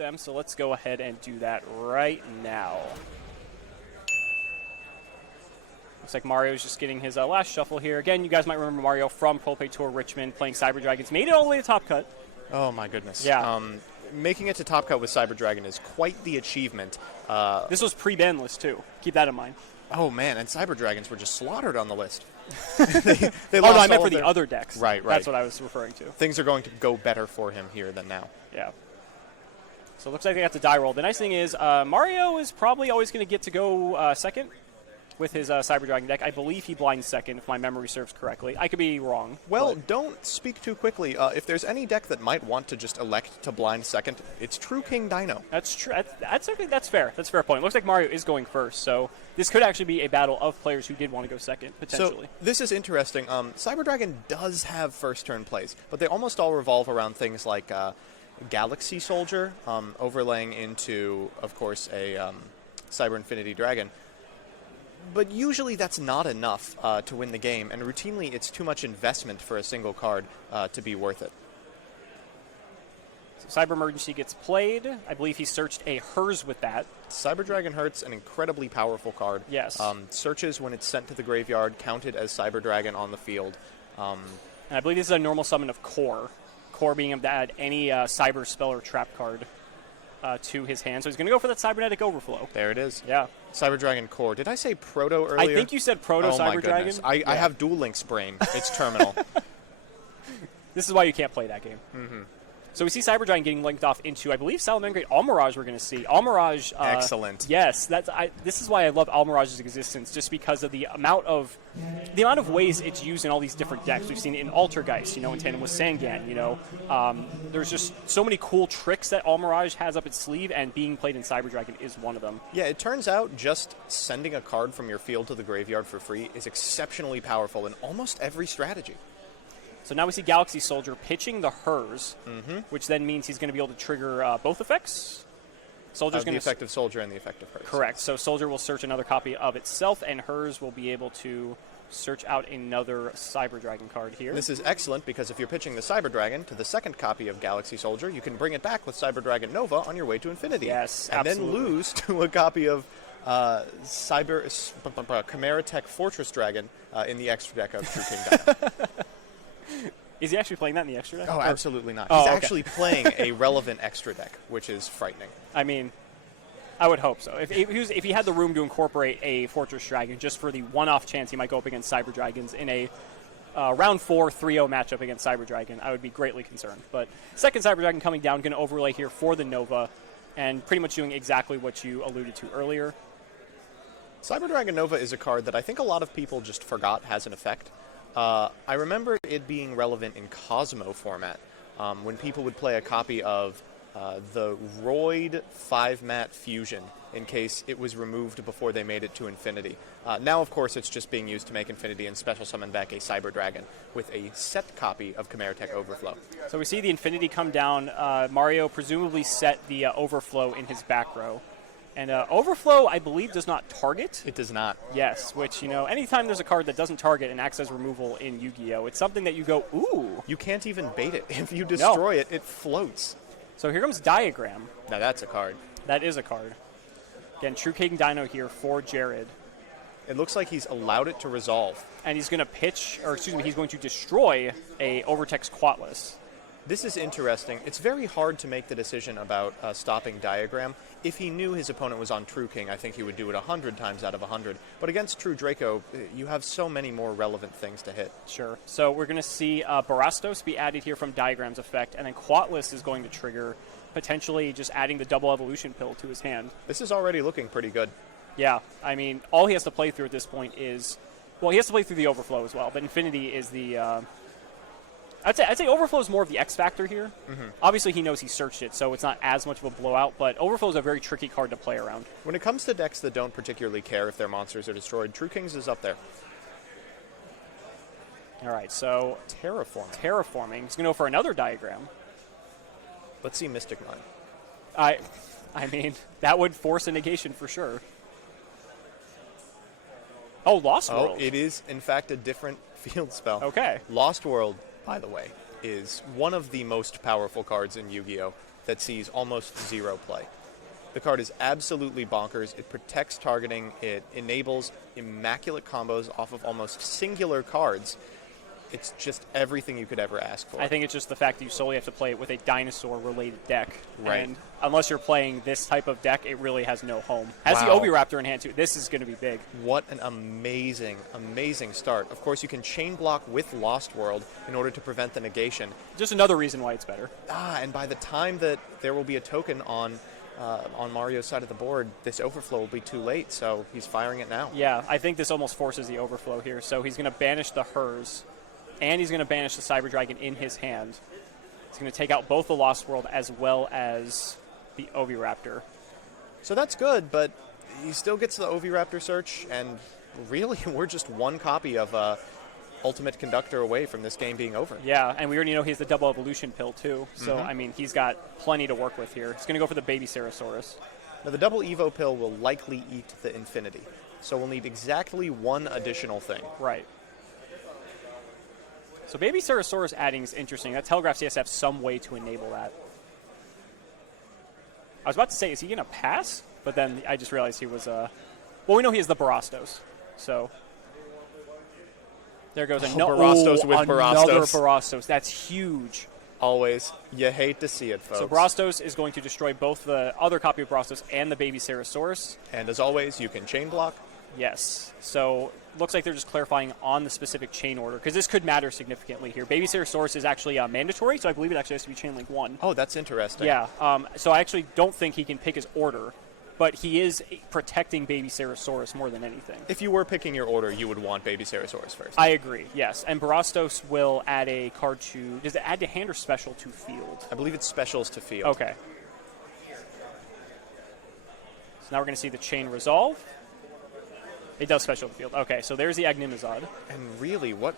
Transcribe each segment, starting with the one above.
them, so let's go ahead and do that right now. Looks like Mario's just getting his last shuffle here. Again, you guys might remember Mario from Pro Play Tour Richmond playing Cyber Dragons. Made it all the way to Top Cut. Oh, my goodness. Yeah. Making it to Top Cut with Cyber Dragon is quite the achievement. This was pre-ban list, too. Keep that in mind. Oh, man, and Cyber Dragons were just slaughtered on the list. they lost I meant for the other decks. Right. That's what I was referring to. Things are going to go better for him here than now. Yeah. So it looks like they got the die roll. The nice thing is Mario is probably always going to get to go second with his Cyber Dragon deck. I believe he blinds second, if my memory serves correctly. I could be wrong. Well, don't speak too quickly. If there's any deck that might want to just elect to blind second, it's True King Dino. That's true. That's fair. That's a fair point. It looks like Mario is going first, so this could actually be a battle of players who did want to go second, potentially. So this is interesting. Cyber Dragon does have first turn plays, but they almost all revolve around things like Galaxy Soldier, overlaying into, of course, a Cyber Infinity Dragon. But usually that's not enough to win the game, and routinely it's too much investment for a single card to be worth it. So Cyber Emergency gets played. I believe he searched a Hers with that. Cyber Dragon Hurt's an incredibly powerful card. Yes. Searches when it's sent to the graveyard, counted as Cyber Dragon on the field. And I believe this is a normal summon of Core. Core being able to add any Cyber Spell or Trap card to his hand. So he's going to go for that Cybernetic Overflow. There it is. Yeah. Cyber Dragon Core. Did I say Proto earlier? I think you said Proto Cyber Dragon. I have Duel Links brain. It's terminal. This is why you can't play that game. Mm-hmm. So we see Cyber Dragon getting linked off into, I believe, Salamangreat Almirage we're going to see. Almirage. Excellent. Yes. This is why I love Almirage's existence, just because of the amount of ways it's used in all these different decks. We've seen it in Altergeist, in tandem with Sangan, There's just so many cool tricks that Almirage has up its sleeve, and being played in Cyber Dragon is one of them. Yeah, it turns out just sending a card from your field to the graveyard for free is exceptionally powerful in almost every strategy. So now we see Galaxy Soldier pitching the Hers, which then means he's going to be able to trigger both effects. Soldier's going the effective Soldier and the effective Hers. Correct. So Soldier will search another copy of itself, and Hers will be able to search out another Cyber Dragon card here. This is excellent because if you're pitching the Cyber Dragon to the second copy of Galaxy Soldier, you can bring it back with Cyber Dragon Nova on your way to Infinity. Yes, and absolutely. then lose to a copy of Chimera Tech Fortress Dragon in the extra deck of True King Dino. Is he actually playing that in the extra deck? Oh, absolutely not. Oh, He's okay. actually playing a relevant extra deck, which is frightening. I mean, I would hope so. If he had the room to incorporate a Fortress Dragon just for the one-off chance he might go up against Cyber Dragons in a round 4 3-0 matchup against Cyber Dragon, I would be greatly concerned. But second Cyber Dragon coming down, going to overlay here for the Nova, and pretty much doing exactly what you alluded to earlier. Cyber Dragon Nova is a card that I think a lot of people just forgot has an effect. I remember it being relevant in Cosmo format, when people would play a copy of the Roid 5-mat Fusion in case it was removed before they made it to Infinity. Now, of course, it's just being used to make Infinity and special summon back a Cyber Dragon with a set copy of Chimera Tech Overflow. So we see the Infinity come down. Mario presumably set the Overflow in his back row. And Overflow, I believe, does not target. It does not. Yes, which, anytime there's a card that doesn't target and acts as removal in Yu-Gi-Oh!, it's something that you go, ooh. You can't even bait it. If you destroy it, it floats. So here comes Diagram. Now that's a card. That is a card. Again, True King Dino here for Jared. It looks like he's allowed it to resolve. And he's going to he's going to destroy a Overtext Quatless. This is interesting. It's very hard to make the decision about stopping Diagram. If he knew his opponent was on True King, I think he would do it 100 times out of 100. But against True Draco, you have so many more relevant things to hit. Sure. So we're going to see Barastos be added here from Diagram's effect, and then Quatless is going to trigger, potentially just adding the double evolution pill to his hand. This is already looking pretty good. Yeah. I mean, all he has to play through at this point is... Well, he has to play through the Overflow as well, but Infinity is the... I'd say Overflow is more of the X factor here. Mm-hmm. Obviously, he knows he searched it, so it's not as much of a blowout, but Overflow is a very tricky card to play around. When it comes to decks that don't particularly care if their monsters are destroyed, True Kings is up there. All right, so... Terraforming. He's going to go for another Diagram. Let's see Mystic Mine. I mean, that would force a negation for sure. Oh, Lost World. Oh, it is, in fact, a different field spell. Okay. Lost World, by the way, is one of the most powerful cards in Yu-Gi-Oh! that sees almost zero play. The card is absolutely bonkers. It protects targeting. It enables immaculate combos off of almost singular cards. It's just everything you could ever ask for. I think it's just the fact that you solely have to play it with a dinosaur-related deck. Right. And unless you're playing this type of deck, it really has no home. Has the Wow. Oviraptor in hand, too. This is going to be big. What an amazing, amazing start. Of course, you can chain block with Lost World in order to prevent the negation. Just another reason why it's better. And by the time that there will be a token on Mario's side of the board, this overflow will be too late, so he's firing it now. Yeah, I think this almost forces the overflow here. So he's going to banish the Hers, and he's going to banish the Cyber Dragon in his hand. He's going to take out both the Lost World as well as the Oviraptor. So that's good, but he still gets the Oviraptor search, and really, we're just one copy of Ultimate Conductor away from this game being over. Yeah, and we already know he has the double evolution pill, too. So, I mean, he's got plenty to work with here. He's going to go for the Baby Ceratosaurus. Now, the double Evo pill will likely eat the Infinity, so we'll need exactly one additional thing. Right. So Baby Ceratosaurus adding is interesting. That telegraphs he has to have some way to enable that. I was about to say, is he going to pass? But then I just realized he was, well, we know he has the Barastos. So there goes Barastos with another Barastos. Barastos. That's huge. Always. You hate to see it, folks. So Barastos is going to destroy both the other copy of Barastos and the Baby Ceratosaurus. And as always, you can chain block. Yes. So looks like they're just clarifying on the specific chain order, because this could matter significantly here. Baby Ceratosaurus is actually mandatory, so I believe it actually has to be chain link 1. Oh, that's interesting. Yeah. So I actually don't think he can pick his order, but he is protecting Baby Ceratosaurus more than anything. If you were picking your order, you would want Baby Ceratosaurus first. I agree, yes. And Barastos will add a card to... Does it add to hand or special to field? I believe it's specials to field. Okay. So now we're going to see the chain resolve. It does special to field. Okay, so there's the Agnimazad. And really, what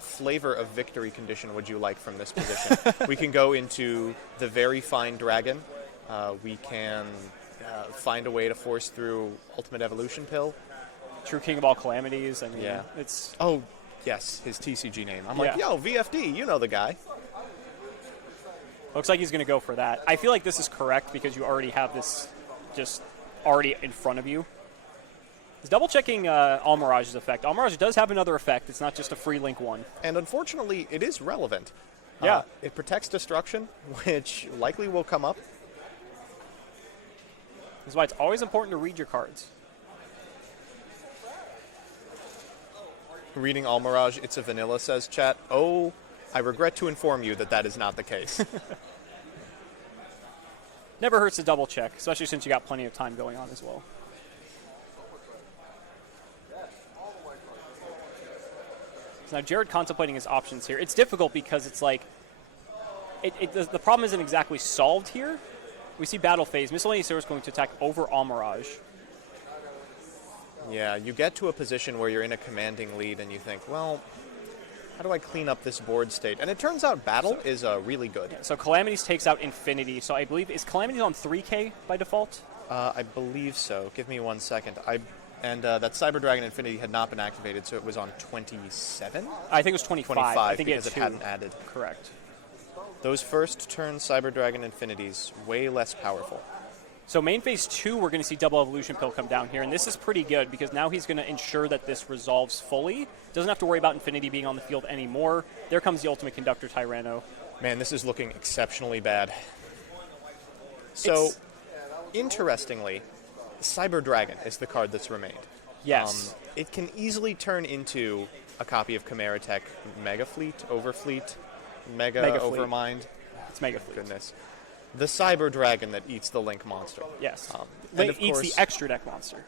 flavor of victory condition would you like from this position? We can go into the very fine dragon. We can find a way to force through Ultimate Evolution Pill. True King of all calamities. I mean, Yeah. it's... Oh, yes, his TCG name. I'm Yeah. like, yo, VFD, you know the guy. Looks like he's going to go for that. I feel like this is correct because you already have this just already in front of you. He's double-checking Almirage's effect. Almirage does have another effect. It's not just a free link 1. And unfortunately, it is relevant. Yeah. It protects destruction, which likely will come up. This is why it's always important to read your cards. Reading Almirage, it's a vanilla, says chat. Oh, I regret to inform you that that is not the case. Never hurts to double-check, especially since you got plenty of time going on as well. So now Jared contemplating his options here. It's difficult because it's like the problem isn't exactly solved here. We see battle phase. Miscellaneous Hero is going to attack over Almirage. Yeah, you get to a position where you're in a commanding lead and you think, well, how do I clean up this board state? And it turns out battle is really good. So Calamities takes out Infinity. So I believe, is Calamities on 3K by default? I believe so. Give me 1 second. That Cyber Dragon Infinity had not been activated, so it was on 27? I think it was 25. 25, I think because it it hadn't added. Correct. Those first turn Cyber Dragon Infinities, way less powerful. So main phase 2, we're going to see double evolution pill come down here, and this is pretty good because now he's going to ensure that this resolves fully. Doesn't have to worry about Infinity being on the field anymore. There comes the Ultimate Conductor Tyranno. Man, this is looking exceptionally bad. So, interestingly, Cyber Dragon is the card that's remained. Yes. It can easily turn into a copy of Chimera Tech Mega Fleet, Overfleet, Mega Fleet. Overmind. It's Mega Fleet. Goodness. The Cyber Dragon that eats the Link monster. Yes. And It of eats course, the extra deck monster.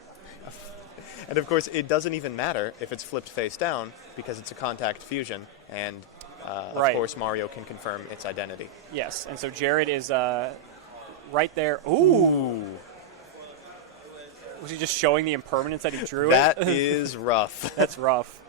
And of course, it doesn't even matter if it's flipped face down because it's a contact fusion, and Right. of course Mario can confirm its identity. Yes, and so Jared is right there. Ooh. Was he just showing the impermanence that he drew? That is rough. That's rough.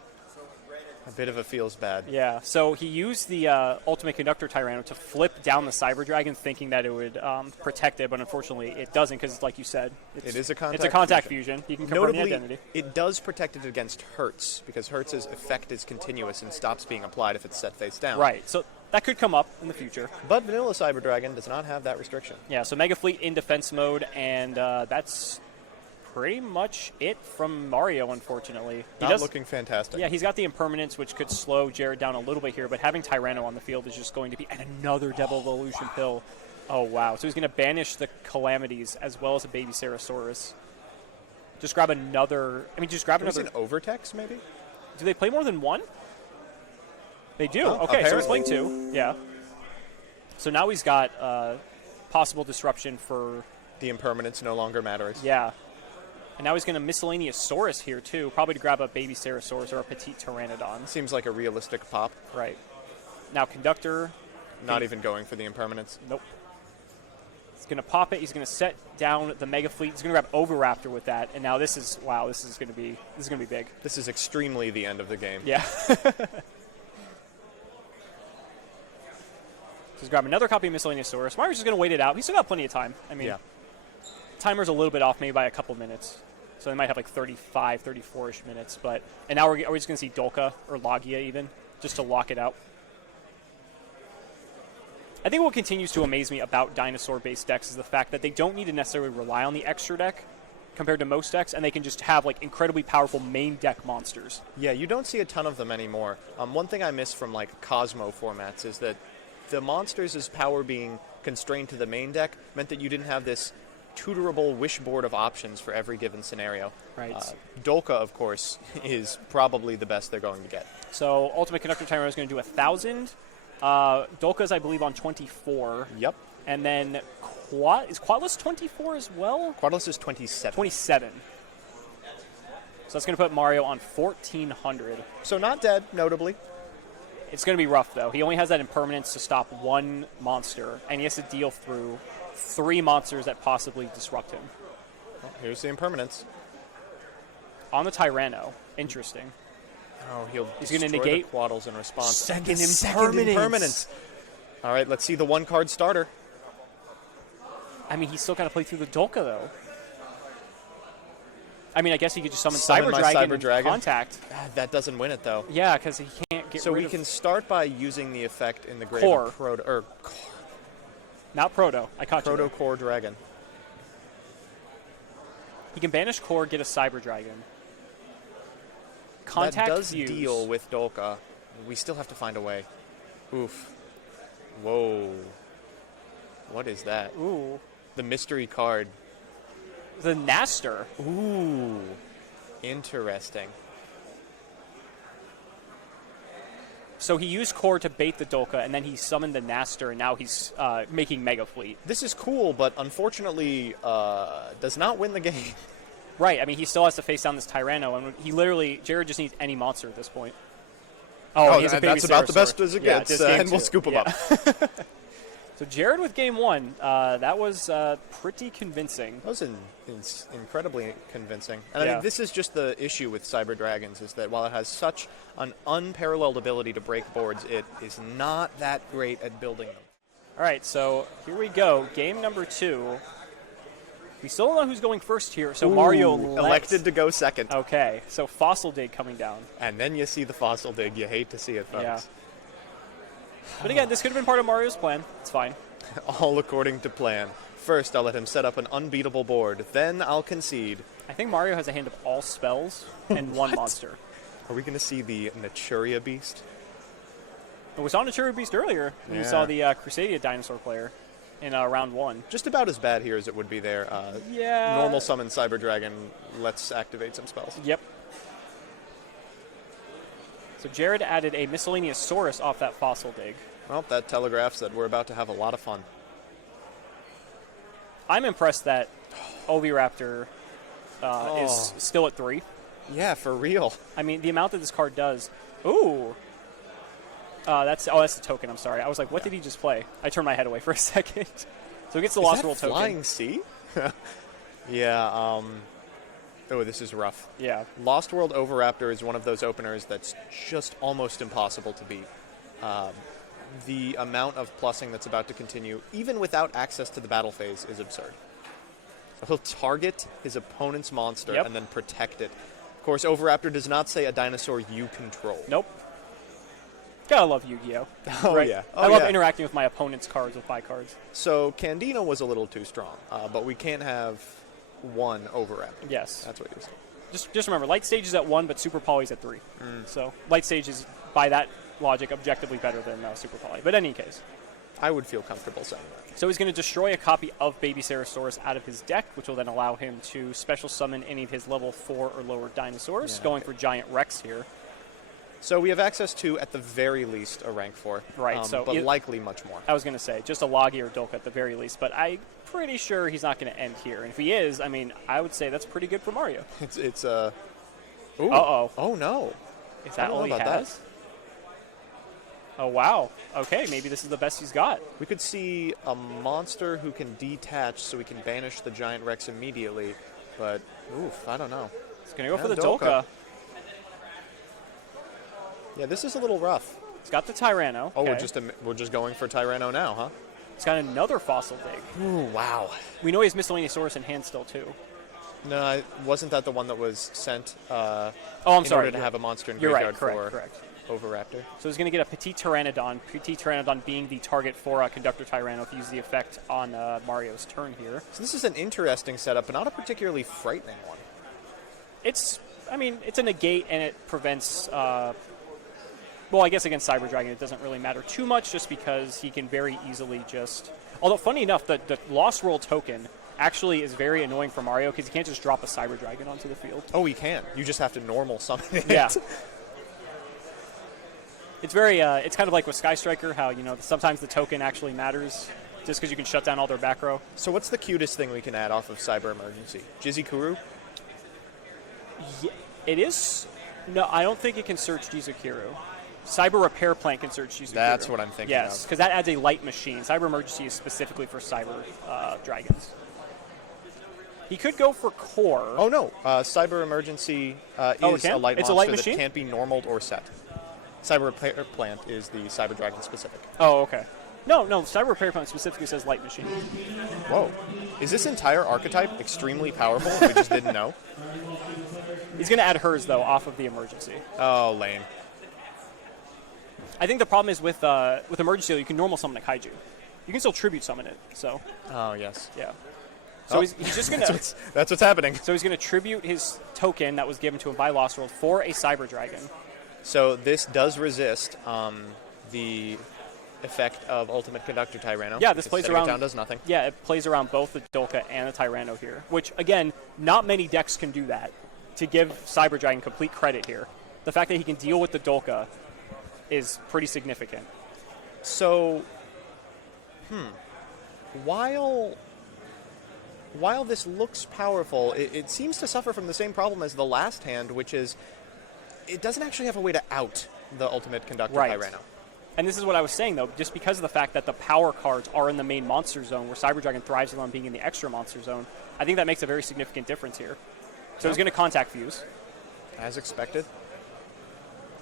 A bit of a feels bad. Yeah, so he used the Ultimate Conductor Tyranno to flip down the Cyber Dragon, thinking that it would protect it, but unfortunately it doesn't, because like you said, It is a contact it's a contact fusion. You can confirm the Notably, identity. it does protect it against Hertz, because Hertz's effect is continuous and stops being applied if it's set face down. Right, so that could come up in the future. But Vanilla Cyber Dragon does not have that restriction. Yeah, so Mega Fleet in defense mode, and that's pretty much it from Mario, unfortunately. Not looking fantastic. Yeah, he's got the impermanence, which could slow Jared down a little bit here, but having Tyranno on the field is just going to be... And another Devil Evolution pill. Oh, wow. So he's going to banish the Calamities as well as a Baby Sarasaurus. Just grab another... I mean, just grab another... an Overtex, maybe? Do they play more than one? They do. Oh, okay, so he's apparently. playing 2. Yeah. So now he's got possible disruption for... The impermanence no longer matters. Yeah. And now he's going to Miscellaneous Saurus here, too, probably to grab a Baby Sarasaurus or a Petite Pteranodon. Seems like a realistic pop. Right. Now, Conductor. Not even going for the impermanence. Nope. He's going to pop it. He's going to set down the Mega Fleet. He's going to grab Oviraptor with that. And now this is, wow, this is going to be big. This is extremely the end of the game. Yeah. Just grab another copy of Miscellaneous Saurus. Mario's just going to wait it out. He's still got plenty of time. I mean, Yeah. Timer's a little bit off, maybe by a couple minutes. So they might have like 35, 34-ish minutes. But and now are we just going to see Dolka or Logia even, just to lock it out? I think what continues to amaze me about dinosaur-based decks is the fact that they don't need to necessarily rely on the extra deck compared to most decks, and they can just have like incredibly powerful main deck monsters. Yeah, you don't see a ton of them anymore. One thing I miss from like Cosmo formats is that the monsters' power being constrained to the main deck meant that you didn't have this tutorable wishboard of options for every given scenario. Right. Dolka, of course, is probably the best they're going to get. So Ultimate Conductor Tyranno is going to do 1,000. Dolka's, I believe, on 24. Yep. And then is Quatless 24 as well? Quatless is 27. 27. So that's going to put Mario on 1,400. So not dead, notably. It's going to be rough, though. He only has that impermanence to stop one monster, and he has to deal through 3 monsters that possibly disrupt him. Well, here's the impermanence. On the Tyranno. Interesting. Oh, he's going to destroy negate the Quaddles in response. Second Second impermanence. impermanence. All right, let's see the one-card starter. I mean, he's still got to play through the Dolka, though. I mean, I guess he could just summon Summon my Cyber Cyber Dragon Dragon. and Contact. That doesn't win it, though. Yeah, because he can't get So rid we of... can start by using the effect in the grave Core. of Proto, or Not Proto. I caught you Proto there. Core Dragon. He can banish Core, get a Cyber Dragon. Contact that does Fuse. deal with Dolka. We still have to find a way. Oof. Whoa. What is that? Ooh. The mystery card. The Naster. Ooh. Interesting. So he used Core to bait the Dolka, and then he summoned the Naster, and now he's making Mega Fleet. This is cool, but unfortunately does not win the game. Right, I mean, he still has to face down this Tyranno, and he literally, Jared just needs any monster at this point. Oh, he has a baby that's about the Sarasaur. best as it Yeah, gets, just game and we'll 2. scoop him Yeah. up. So Jared with game 1, that was pretty convincing. That was incredibly convincing. And I Yeah. think this is just the issue with Cyber Dragons, is that while it has such an unparalleled ability to break boards, it is not that great at building them. All right, so here we go. Game number 2. We still don't know who's going first here, so Mario elected to go second. Okay, so Fossil Dig coming down. And then you see the Fossil Dig. You hate to see it, folks. Yeah. But again, this could have been part of Mario's plan. It's fine. All according to plan. First, I'll let him set up an unbeatable board. Then I'll concede. I think Mario has a hand of all spells and one monster. Are we going to see the Naturia Beast? We saw Naturia Beast earlier. Yeah. We saw the Crusadia dinosaur player in round 1. Just about as bad here as it would be there. Yeah. Normal summon Cyber Dragon. Let's activate some spells. Yep. So Jared added a Miscellaneous Saurus off that Fossil Dig. Well, that telegraphs that we're about to have a lot of fun. I'm impressed that Oviraptor is still at 3. Yeah, for real. I mean, the amount that this card does. Ooh. That's the token. I'm sorry. I was like, what did he just play? I turned my head away for a second. So he gets the Lost World token. Flying Sea? Yeah. Oh, this is rough. Yeah. Lost World Overraptor is one of those openers that's just almost impossible to beat. The amount of plussing that's about to continue, even without access to the battle phase, is absurd. So he'll target his opponent's monster Yep. and then protect it. Of course, Overraptor does not say a dinosaur you control. Nope. Gotta love Yu-Gi-Oh! Oh, Right? yeah. I Oh, love yeah. interacting with my opponent's cards with my cards. So Candino was a little too strong, but we can't have one Overraptor. Yes. That's what he was saying. Just remember, light stage is at 1, but super poly's at 3. So light stage is, by that logic, objectively better than super poly. But in any case. I would feel comfortable saying that. So he's going to destroy a copy of Baby Ceratosaurus out of his deck, which will then allow him to special summon any of his level 4 or lower dinosaurs, Yeah, going for Giant Rex here. So we have access to, at the very least, a rank 4. Right, so but likely much more. I was going to say, just a Logi or Dolka at the very least, but I'm pretty sure he's not going to end here. And if he is, I mean, I would say that's pretty good for Mario. It's Uh-oh. Oh, no. Is I that don't all know he about has? Oh, wow. Okay, maybe this is the best he's got. We could see a monster who can detach so we can banish the Giant Rex immediately, but, oof, I don't know. He's going to go for Yeah, the Dolka. Dolka. Yeah, this is a little rough. He's got the Tyranno. Oh, Okay. we're just going for Tyranno now, huh? He's got another Fossil Dig. Ooh, wow. We know he has Miscellaneousaurus in hand still, too. No, wasn't that the one that was sent Oh, I'm in sorry. order to have a monster in You're graveyard right. Correct, for correct. Overraptor? So he's going to get a Petit Pteranodon. Petit Pteranodon being the target for Conductor Tyranno if you use the effect on Mario's turn here. So this is an interesting setup, but not a particularly frightening one. It's a negate and it prevents. Well, I guess against Cyber Dragon it doesn't really matter too much, just because he can very easily just. Although funny enough, the Lost World token actually is very annoying for Mario because he can't just drop a Cyber Dragon onto the field. Oh, he can. You just have to normal summon it. Yeah. It's very. It's kind of like with Sky Striker, how sometimes the token actually matters, just because you can shut down all their back row. So what's the cutest thing we can add off of Cyber Emergency? Jizikuru? Yeah, it is. No, I don't think it can search Jizukiru. Cyber Repair Plant can search Jizukiru. That's what I'm thinking Yes, of. because that adds a light machine. Cyber Emergency is specifically for Cyber Dragons. He could go for Core. Oh, no. Cyber Emergency it is can? a light It's a monster light that machine? can't be normaled or set. Cyber Repair Plant is the Cyber Dragon specific. Oh, okay. No, Cyber Repair Plant specifically says light machine. Whoa. Is this entire archetype extremely powerful and we just didn't know? He's going to add hers, though, off of the Emergency. Oh, lame. I think the problem is with Emergency, you can normal summon a Kaiju. You can still tribute summon it, so, Oh, yes. yeah. So Oh. he's just going to... That's what's happening. So he's going to tribute his token that was given to him by Lost World for a Cyber Dragon. So this does resist the effect of Ultimate Conductor Tyranno. Yeah, this because plays setting it around. down does nothing. Yeah, it plays around both the Dolka and the Tyranno here, which again, not many decks can do that. To give Cyber Dragon complete credit here, the fact that he can deal with the Dolka is pretty significant. So, while this looks powerful, it seems to suffer from the same problem as the last hand, which is it doesn't actually have a way to out the Ultimate Conductor Right. Tyranno. And this is what I was saying, though, just because of the fact that the power cards are in the main monster zone, where Cyber Dragon thrives on being in the extra monster zone, I think that makes a very significant difference here. So he's going to Contact Fuse. As expected.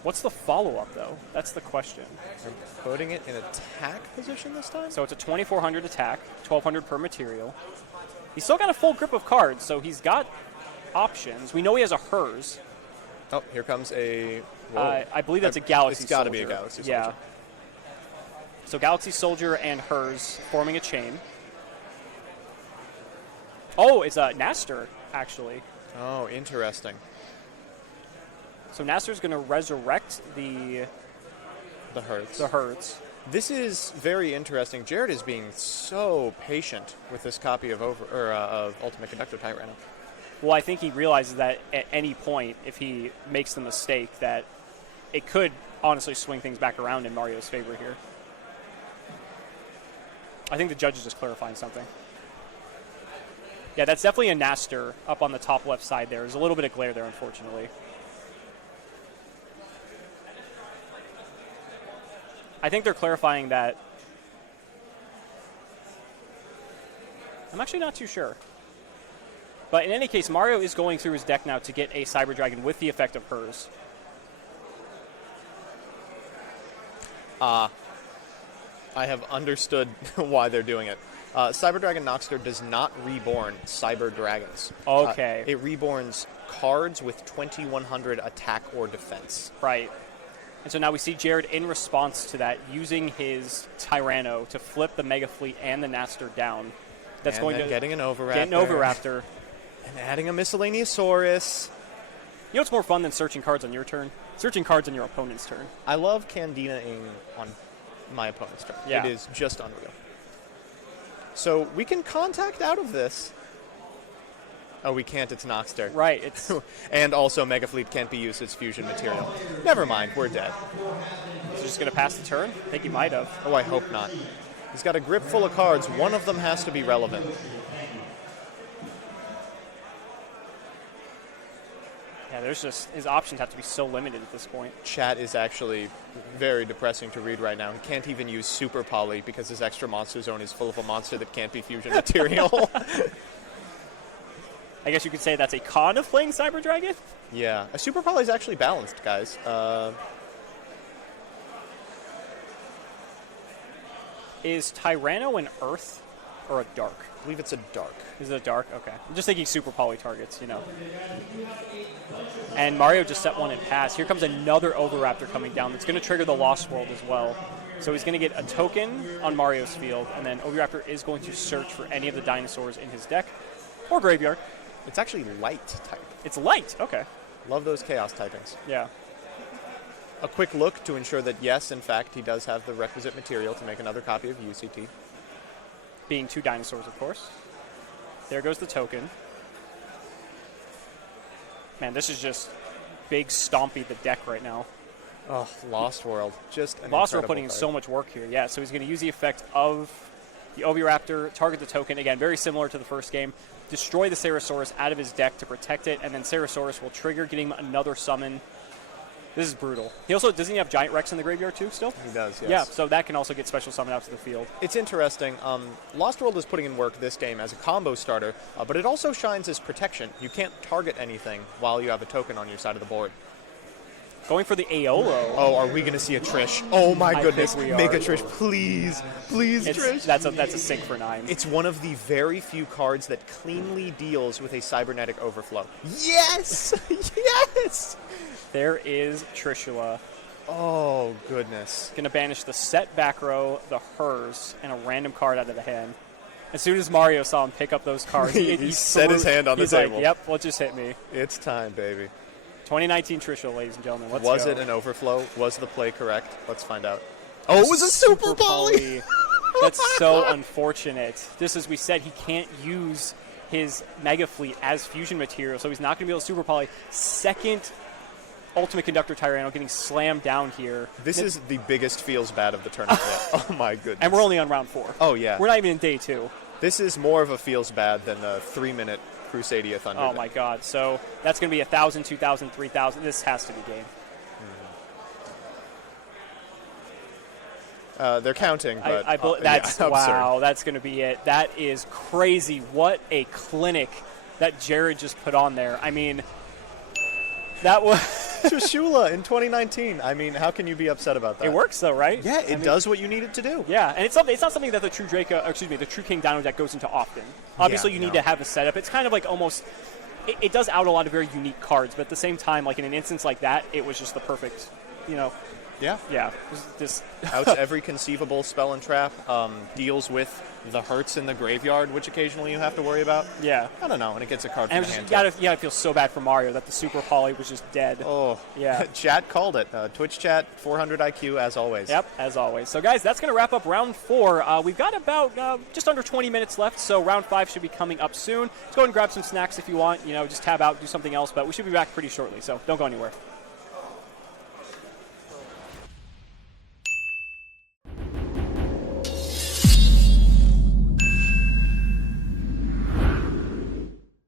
What's the follow-up, though? That's the question. They're putting it in attack position this time? So it's a 2,400 attack, 1,200 per material. He's still got a full grip of cards, so he's got options. We know he has a Hers. Oh, here comes a... Whoa. I believe that's a Galaxy It's got to Soldier. be a Galaxy Yeah. Soldier. So Galaxy Soldier and Hers forming a chain. Oh, it's a Naster, actually. Oh, interesting. So Naster's going to resurrect the The Hertz. Hertz. This is very interesting. Jared is being so patient with this copy of Ultimate Conductor Tyranno. Well, I think he realizes that at any point, if he makes the mistake, that it could honestly swing things back around in Mario's favor here. I think the judge is just clarifying something. Yeah, that's definitely a Naster up on the top left side there. There's a little bit of glare there, unfortunately. I think they're clarifying that. I'm actually not too sure. But in any case, Mario is going through his deck now to get a Cyber Dragon with the effect of hers. I have understood why they're doing it. Cyber Dragon Noxter does not reborn Cyber Dragons. Okay. It reborns cards with 2100 attack or defense. Right. And so now we see Jared in response to that using his Tyranno to flip the Mega Fleet and the Naster down. That's and going then to getting an Overraptor. get an Overraptor. And adding a Miscellaneousaurus. You know what's more fun than searching cards on your turn? Searching cards on your opponent's turn. I love Candina-ing on my opponent's turn. Yeah. It is just unreal. So we can contact out of this. Oh, we can't. It's Noxter. Right. It's And also Mega Fleet can't be used as fusion material. Never mind. We're dead. He's just going to pass the turn? I think he might have. Oh, I hope not. He's got a grip full of cards. One of them has to be relevant. Yeah, there's just his options have to be so limited at this point. Chat is actually very depressing to read right now. He can't even use Super Poly because his extra monster zone is full of a monster that can't be fusion material. I guess you could say that's a con of playing Cyber Dragon. Yeah. A Super Poly is actually balanced, guys. Is Tyranno an Earth or a Dark? I believe it's a dark. Is it a Dark? Okay. I'm just thinking Super Poly targets, you know. And Mario just set one and passed. Here comes another Overraptor coming down that's going to trigger the Lost World as well. So he's going to get a token on Mario's field, and then Overraptor is going to search for any of the dinosaurs in his deck or graveyard. It's actually light type. It's light. Okay. Love those chaos typings. Yeah. A quick look to ensure that, yes, in fact, he does have the requisite material to make another copy of UCT. Being two dinosaurs, of course. There goes the token. Man, this is just big stompy the deck right now. Oh, Lost World. Just an Lost World incredible putting in card. so much work here. Yeah, so he's going to use the effect of the Oviraptor, target the token. Again, very similar to the first game. Destroy the Ceratosaurus out of his deck to protect it, and then Ceratosaurus will trigger, getting him another summon. This is brutal. He also, doesn't he have Giant Rex in the graveyard too still? He does, yes. Yeah, so that can also get special summon out to the field. It's interesting. Lost World is putting in work this game as a combo starter, but it also shines as protection. You can't target anything while you have a token on your side of the board. Going for the Aolo. Oh, are we going to see a Trish? Oh my I goodness. think we Make are. a Trish, please. Please, Trish. That's a sink for 9. It's one of the very few cards that cleanly deals with a cybernetic overflow. Yes! Yes! There is Trishula. Oh, goodness. Going to banish the set back row, the hers, and a random card out of the hand. As soon as Mario saw him pick up those cards, He set his hand on the he's table. Like, yep, well, just hit me. It's time, baby. 2019 Trishula, ladies and gentlemen. Let's Was go. it an overflow? Was the play correct? Let's find out. Oh, it was a Super Poly! That's so unfortunate. Just as we said, he can't use his Mega Fleet as fusion material, so he's not going to be able to Super Poly. Second Ultimate Conductor Tyranno getting slammed down here. This is the biggest feels bad of the tournament yet. Oh, my goodness. And we're only on round 4. Oh, yeah. We're not even in day 2. This is more of a feels bad than a 3-minute Crusadia Thunder. Oh, my God. So that's going to be 1,000, 2,000, 3,000. This has to be game. They're counting, but that's yeah, wow. absurd. That's going to be it. That is crazy. What a clinic that Jared just put on there. I mean, that was Trishula in 2019. I mean, how can you be upset about that? it works though, right? Yeah, it does what you need it to do. Yeah, and it's not something that the True the True King Dino deck goes into often. Obviously, you need to have a setup. It's kind of like almost. It does out a lot of very unique cards, but at the same time, like in an instance like that, it was just the perfect, Yeah. Yeah, it was just Outs every conceivable spell and trap. Deals with the hurts in the graveyard, which occasionally you have to worry about. yeah. I don't know, and it gets a card And from it was the hand. just, I feel so bad for Mario that the Super Poly was just dead. Oh. Yeah. Chat called it. Twitch chat, 400 IQ as always. Yep, as always. So, guys, that's going to wrap up round 4. We've got about just under 20 minutes left, so round 5 should be coming up soon. Let's go ahead and grab some snacks if you want. Just tab out, do something else, but we should be back pretty shortly, so don't go anywhere.